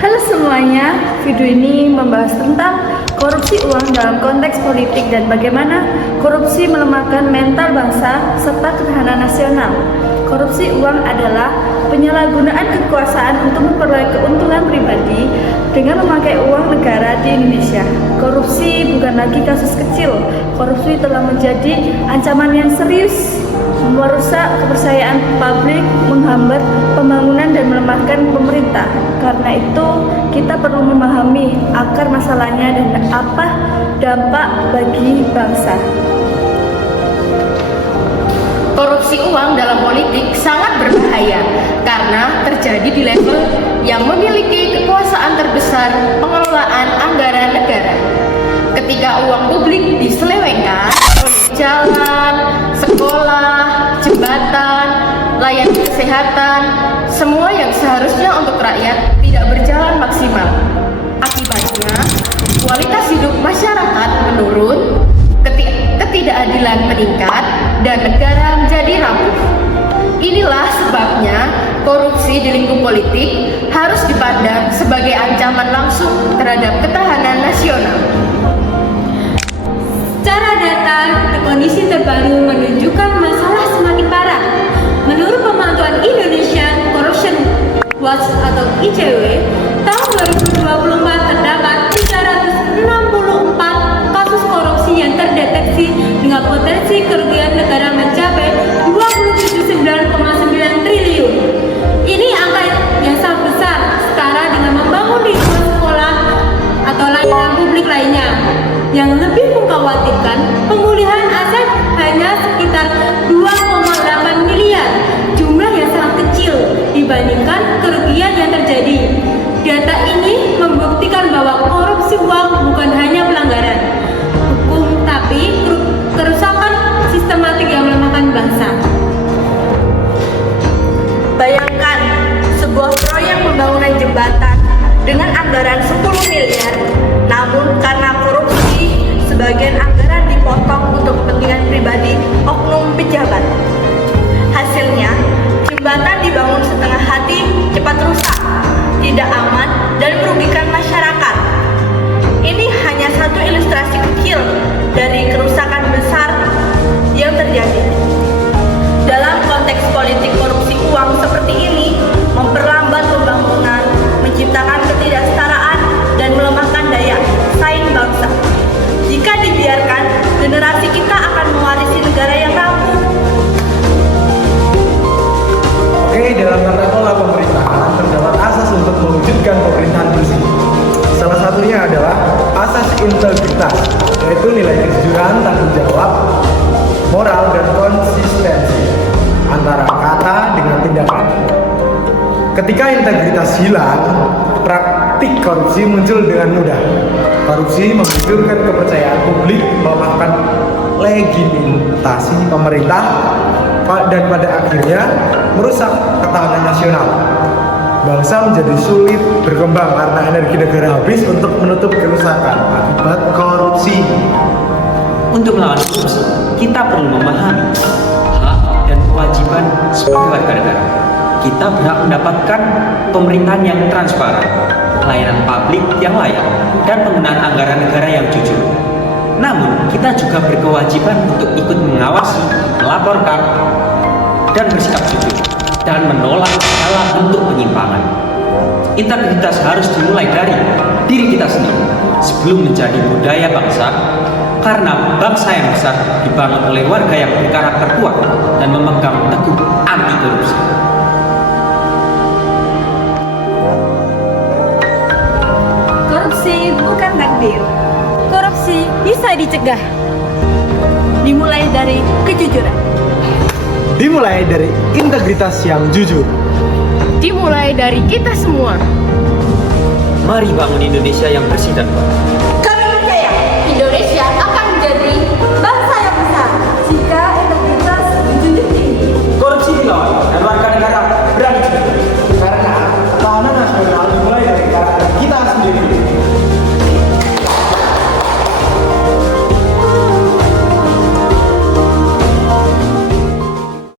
Halo semuanya, video ini membahas tentang korupsi uang dalam konteks politik dan bagaimana korupsi melemahkan mental bangsa serta ketahanan nasional. Korupsi uang adalah penyalahgunaan kekuasaan untuk memperoleh keuntungan pribadi dengan memakai uang negara di Indonesia. Korupsi bukan lagi kasus kecil, korupsi telah menjadi ancaman yang serius, merusak kepercayaan publik, menghambat pembangunan dan melemahkan pemerintah. Karena itu, kita perlu memahami akar masalahnya dan apa dampak bagi bangsa. Korupsi uang dalam politik sangat berbahaya karena terjadi di level yang memiliki kekuasaan terbesar pengelolaan anggaran negara. Ketika uang publik diselewengkan, jalan, sekolah, jembatan, layanan kesehatan, semua yang seharusnya untuk rakyat tidak berjalan maksimal. Akibatnya, kualitas hidup masyarakat menurun, ketidakadilan meningkat, dan negara menjadi rapuh. Inilah sebabnya korupsi di lingkup politik harus dipandang sebagai ancaman langsung terhadap ketahanan nasional. Secara data, kondisi terbaru menunjukkan masalah semakin parah. Menurut pemantauan Indonesia Corruption Watch atau ICW, tahun 2024 terdapat 364 kasus korupsi yang terdeteksi dengan potensi kerugian negara mencapai 29,9 triliun. Ini angka yang sangat besar setara dengan membangun ribuan sekolah atau layanan publik lainnya. Yang lebih mengkhawatirkan, pemulihan aset hanya sekitar 2,8 miliar, jumlah yang sangat kecil dibandingkan kerugian yang terjadi. Data ini membuktikan bahwa korupsi uang bukan hanya pelanggaran hukum, tapi kerusakan sistematik yang melemahkan bangsa. Bayangkan sebuah proyek pembangunan jembatan dengan anggaran 10 miliar, namun karena korupsi, sebagian anggaran dipotong untuk kepentingan pribadi oknum pejabat. Hasilnya, jembatan dibangun setengah hati, cepat rusak, tidak aman, dan merugikan masyarakat. Ini hanya satu ilustrasi kecil dari kerusakan besar yang terjadi. Dalam konteks politik, korupsi uang seperti ini memperlambat pembangunan, menciptakan ketidaksetaraan, dan melemahkan daya saing bangsa. Jika dibiarkan, generasi kita akan mewarisi negara yang rapuh. Oke, dalam tata kelola pemerintahan terdapat asas untuk mewujudkan pemerintahan bersih. Salah satunya adalah asas integritas, yaitu nilai kejujuran, tanggung jawab, moral, dan konsistensi antara kata dengan tindakan. Ketika integritas hilang, praktik korupsi muncul dengan mudah. Korupsi menghancurkan kepercayaan publik, melemahkan legitimasi pemerintah, dan pada akhirnya merusak ketahanan nasional. Bangsa menjadi sulit berkembang karena energi negara habis untuk menutup kerusakan akibat korupsi. Untuk melawan korupsi, kita perlu memahami hak dan kewajiban sebagai warga negara. Kita berhak mendapatkan pemerintahan yang transparan, layanan publik yang layak, dan penggunaan anggaran negara yang jujur. Namun, kita juga berkewajiban untuk ikut mengawasi, melaporkan, dan bersikap jujur, dan menolak segala bentuk penyimpangan. Integritas harus dimulai dari diri kita sendiri sebelum menjadi budaya bangsa, karena bangsa yang besar dibangun oleh warga yang berkarakter kuat dan memegang teguh anti korupsi. Korupsi bukan takdir. Korupsi bisa dicegah. Dimulai dari kejujuran. Dimulai dari integritas yang jujur. Dimulai dari kita semua. Mari bangun Indonesia yang bersih dan baik.